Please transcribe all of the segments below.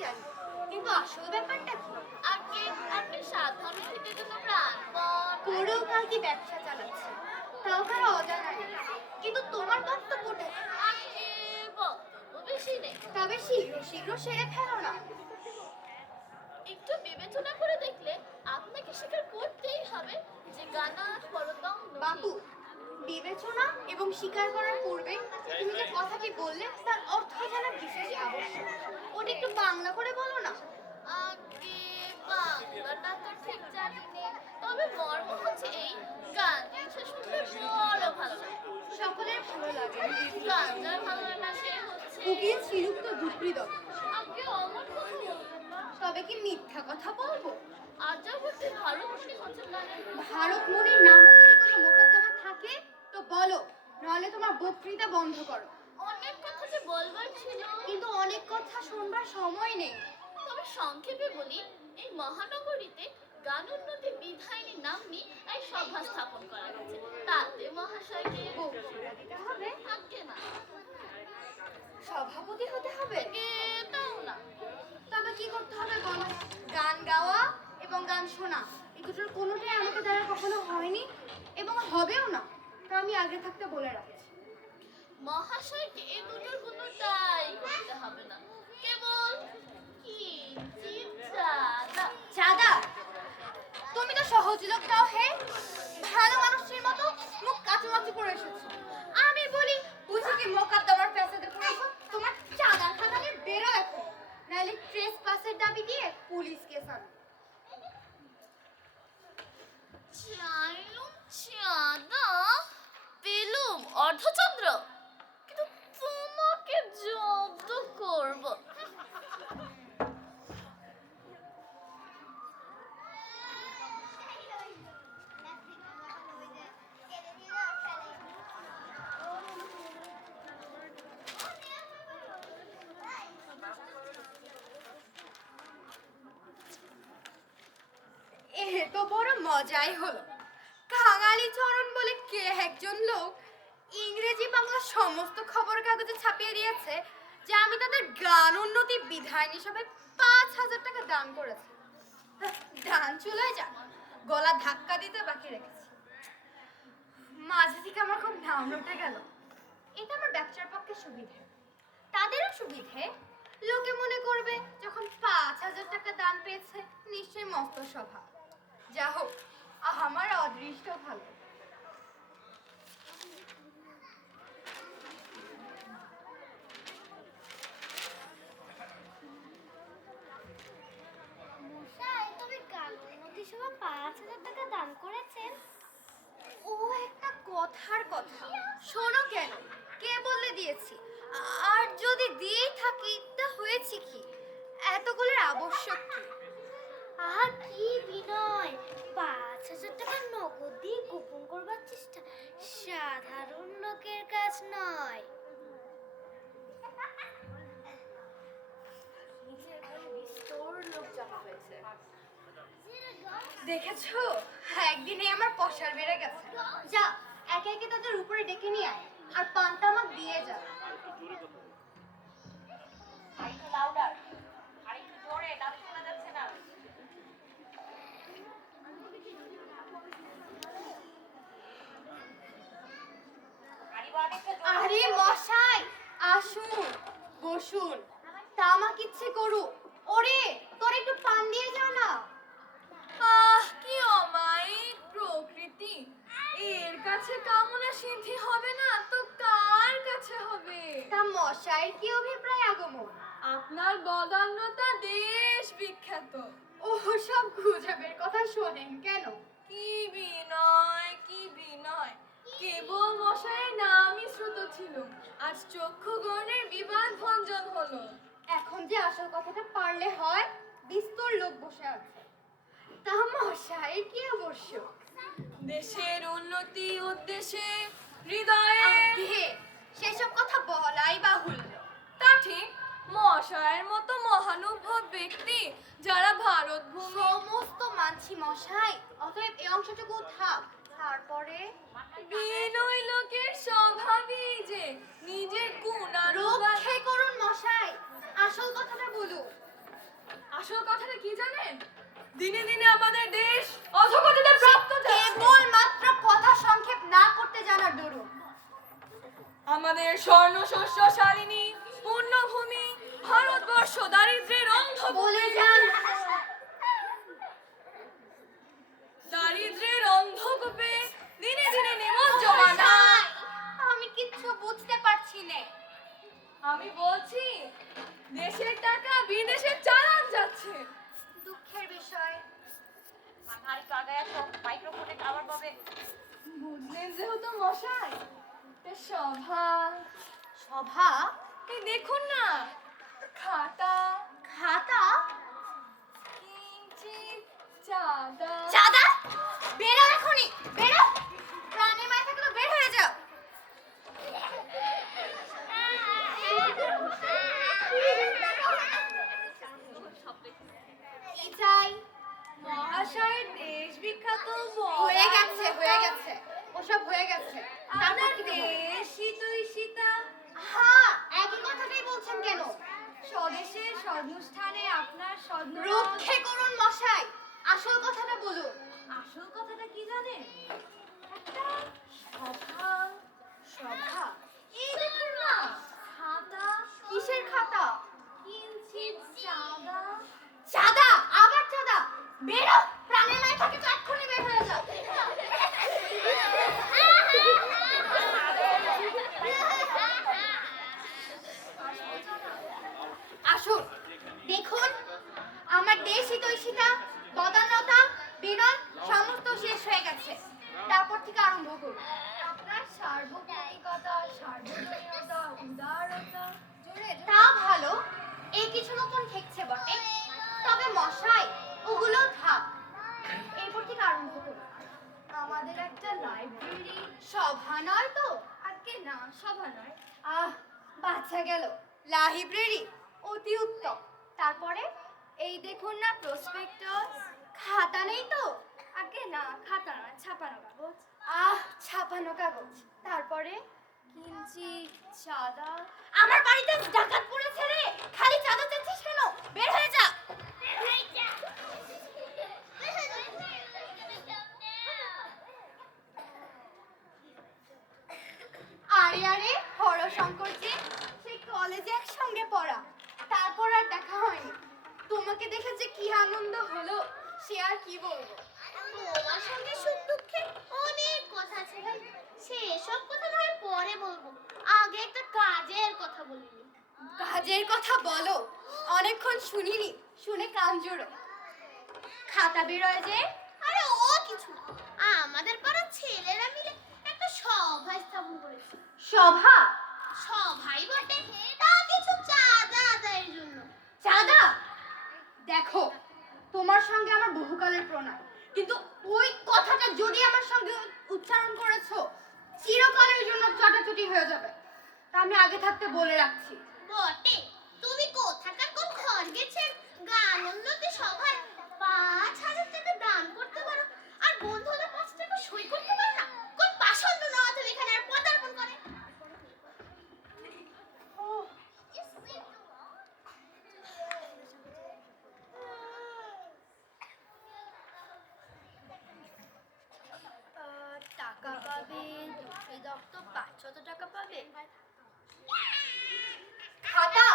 জানে। কিন্তু আসল ব্যাপারটা কি? আগে আপনি সাধারণ প্রাণপণ করেও কাল কি ব্যবসা চালাচ্ছে। তাও কারও অজানা নেই। কিন্তু তোমার বক্তব্যটা আগে বক্তব্য বেশি নেই? তবে শীঘ্র শীঘ্র সেরে ফেলো না। একটু বিবেচনা করে দেখলে আপনাকে স্বীকার করতেই হবে যে গানা পরতম বাপু বিবেচনা এবং স্বীকার করার পূর্বে তুমি যে কথাটি বললে তার অর্থ জানা বিশেষ আবশ্যক। ওটা একটু বাংলা করে বলো না। আগে বাংলাটা তো ঠিক জানি নে। তবে মর্ম হচ্ছে এই গান। জিনিসটা শুনতে বড় ভালো সকলের ভালো লাগে। গান যার ভালো লাগে না সে হচ্ছে কুকিয়ে শ্রীযুক্ত দুপ্রিদক আগে না তবে কি মিথ্যা কথা বলব? মনে হচ্ছে ভারত মনির নামে কোনো মোকদ্দমা থাকে? তো বলো নাহলে তোমার বক্তৃতা বন্ধ করো। অনেক কথা যে বলবার ছিল। কিন্তু অনেক কথা নেই। তবে সংক্ষেপে বলি এই মহানগরীতে গান উন্নতি বিধায়িনী নাম নিয়ে এক সভা স্থাপন করা গেছে। তাতে মহাশয়কে দিতে হবে? থাকে না। সভাপতি হতে হবে? তাও না। তবে কি করতে হবে বলো? গান গাওয়া এবং গান শোনা এই দুটোর কোনোটাই আমাকে দ্বারা কখনো হয়নি এবং হবেও না। তা আমি আগে থাকতে বলে রাখছি। মহাশয়কে এই দুটোর কোনোটাই করতে হবে না। না তুমি তো সহজ লোক হে? ভালো মানুষের মতো মুখ কাচুমাচু করে এসেছ। আমি বলি, বুঝি কি মোকদ্দমার এ তো বড় মজাই হলো। কাঙালি চরণ বলে কে একজন লোক ইংরেজি বাংলা সমস্ত খবর কাগজে ছাপিয়ে দিয়েছে, যে আমি তাদের গান উন্নতি বিধায়নী সভায় পাঁচ হাজার টাকা দান করেছি। দান চুলোয় যান গলা ধাক্কা দিতে বাকি রেখেছি। মাঝে থেকে আমার খুব নাম রটে গেল। এটা আমার ব্যবসার পক্ষে সুবিধে। তাদেরও সুবিধে? লোকে মনে করবে যখন পাঁচ হাজার টাকা দান পেয়েছে, নিশ্চয়ই মস্ত সভা যা হোক আমার অদৃষ্ট ভালো। মশাই তবে গান উন্নতি সভা পাঁচ হাজার টাকা দান করেছেন। ও একটা কথার কথা। শোনো কেন? কে বললে দিয়েছি? আর যদি দিয়েই থাকি তা হয়েছে কি? এতগুলোর আবশ্যক কি? নয়। দেখেছ? একদিনে আমার পশার বেড়ে গেছে। যা একে একে তাদের উপরে ডেকে নিয়ে আয় আর পানটা আমাকে দিয়ে যা। আরে মশাই আসুন বসুন। তামাক ইচ্ছে করু ওরে তোর একটু পান দিয়ে যা না। আহ কি অমায়িক প্রকৃতি। এর কাছে কামনা সিদ্ধি হবে না তো কার কাছে হবে? তা মশাইয়ের কি অভিপ্রায় আগমন? আপনার বদান্যতা দেশ বিখ্যাত। ও সব গুজবের কথা শোনেন কেন? কি বিনয় কি বিনয়। কেবল মশাইয়ের নামই শ্রুত ছিল। আজ চক্ষু গণের বিবাদ ভঞ্জন হলো। এখন যে আসল কথাটা পারলে হয় বিস্তর লোক বসে আছে। তা মশাইয়ের কি অবশ্য দেশের উন্নতি উদ্দেশ্যে হৃদয়ে সেসব কথা বলাই বাহুল্য। তা ঠিক মশায়ের মতো মহানুভব ব্যক্তি যারা ভারত ভূমি সমস্ত মানছি মশাই অতএব এই অংশটুকু থাক। তারপরে বিনয় লোকের স্বভাবই যে নিজের গুণানুবাদ রক্ষে করুন মশাই। আসল কথাটা বলুন। আসল কথাটা কি জানেন? দিনে দিনে আমাদের দেশ অধপতিতে প্রাপ্ত যাচ্ছে। কেবল মাত্র কথা সংক্ষেপ না করতে জানার দরুন। আমাদের স্বর্ণ শস্য শালিনী পূর্ণভূমি ভারতবর্ষ দারিদ্র্যের মশাই সভা। সভা? এই দেখুন না খাতা। খাতা? কিঞ্চিত চাঁদা চাঁদা বেরো এখনই বেরো প্রাণের মায় থাকলে বের হয়ে যাও কি চাই মহাশয়ের দেশ বিখ্যাত হয়ে গেছে হয়ে গেছে ওসব হয়ে গেছে তারপর আপনার কি দেবো? দেশ শীতই শীতা হ্যাঁ একই কথাটাই বলছেন কেন স্বদেশের অনুষ্ঠানে আপনার রক্ষে করুন মশাই। আসল কথাটা বলুন। আসল কথাটা কি জানেন? একটা সভা। সভা? এই দেখুন না খাতা? কিসের খাতা? কিনছি চাঁদা। চাঁদা? আবার চাঁদা? বেরো প্রাণের মায় থাকে তো এক্ষুনি বের হয়ে যাও আসুন দেখুন আমার দেশ হিতৈষিতা বদান্যতা বিনয় সমস্ত শেষ হয়ে গেছে তারপর থেকে আরম্ভ করুন তা ভালো। এই কিছু নতুন ঠেকছে বটে। তবে মশাই, ওগুলো থাক। এরপর থেকে আরম্ভ করুন আমাদের একটা লাইব্রেরি সভা নয় তো? আজকে না, সভা নয়। আহ, বাচ্চা গেল। লাইব্রেরি অতি উত্তম। তারপরে, এই দেখুন না প্রসপেক্টাস খাতা নেই তো? আগে না, খাতা না ছাপানো কাগজ। আহ ছাপানো কাগজ। তারপরে কিঞ্চিত চাঁদা আমার বাড়িতে ডাকাত পড়েছে রে। খালি চাঁদা চাচ্ছিস কেন? বের হয়ে যা। আরে আরে হরশঙ্করজি সেই কলেজে একসঙ্গে পড়া। তারপর আর দেখা হয়নি। তোমাকে দেখে যে কি আনন্দ হলো সে আর কি বলব? তোমার সঙ্গে কথা আছে ভাই। সে এসব কথা নয় পরে বলব। আগে একটা কাজের কথা বলিনি কাজের কথা বলো। অনেকক্ষণ শুনিনি। শুনে কান জোড়ো। খাতা বেরোয় যে। আরে ও কিছু না। আমাদের পাড়ার ছেলেরা মিলে একটা সভা স্থাপন করেছে। সভা? সভাই বটে। তা কিছু চাঁদা আদায়ের জন্য। চাঁদা? দেখো তোমার সঙ্গে আমার বহুকালের প্রণয় কিন্তু ওই কথাটা যদি আমার সঙ্গে উচ্চারণ করেছ চিরকালের চটাচটি হয়ে যাবে। তা আমি আগে থাকতে বলে রাখছি। বটে তুমি কোথাকার কোন ঘর গেছেন? গান উন্নতি সভায় পাঁচ হাজার টাকা দান করতে পারো আর বন্ধুরা পাঁচ টাকা সই করতে পারো না? কোন পাষণ্ড নওয়াতে এখানে আর পদার্পণ করে? টাকা পাবে দুশো দপ্ত পাঁচশত টাকা পাবে? খাতা।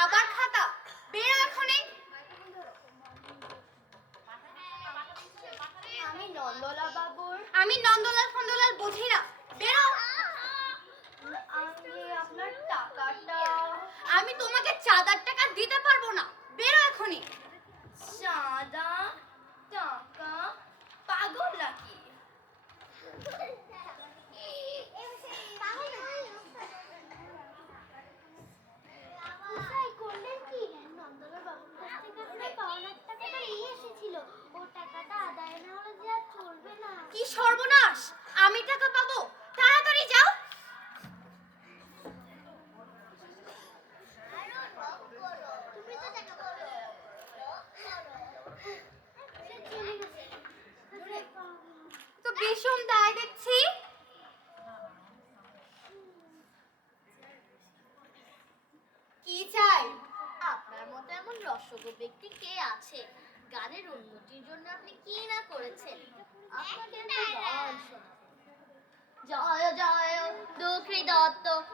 আবার খাতা। বেরো এখনই। আমি নন্দলা বাবুর আমি নন্দলাল ফন্দলাল বুঝি না। বেরো। আমি আপনার টাকাটা আমি তোমাকে চাঁদার টাকা দিতে পারব না। বেরো এখনই চাঁদা টাকা পাগল নাকি করলেন কি নন্দলাল বাবুর কাছ থেকে আপনার পাওনার টাকাটা নিয়ে এসেছিল ও টাকাটা আদায় না হলে যে আর চলবে না কি সর্বনাশ! আমি টাকা পাবো। তাড়াতাড়ি যাও। তো ভীষণ দায় দেখছি। কি চাই? দর্শক ও ব্যক্তি কে আছে? গানের উন্নতির জন্য আপনি কি না করেছেন আপনাকে। জয় জয় দুঃখী দত্ত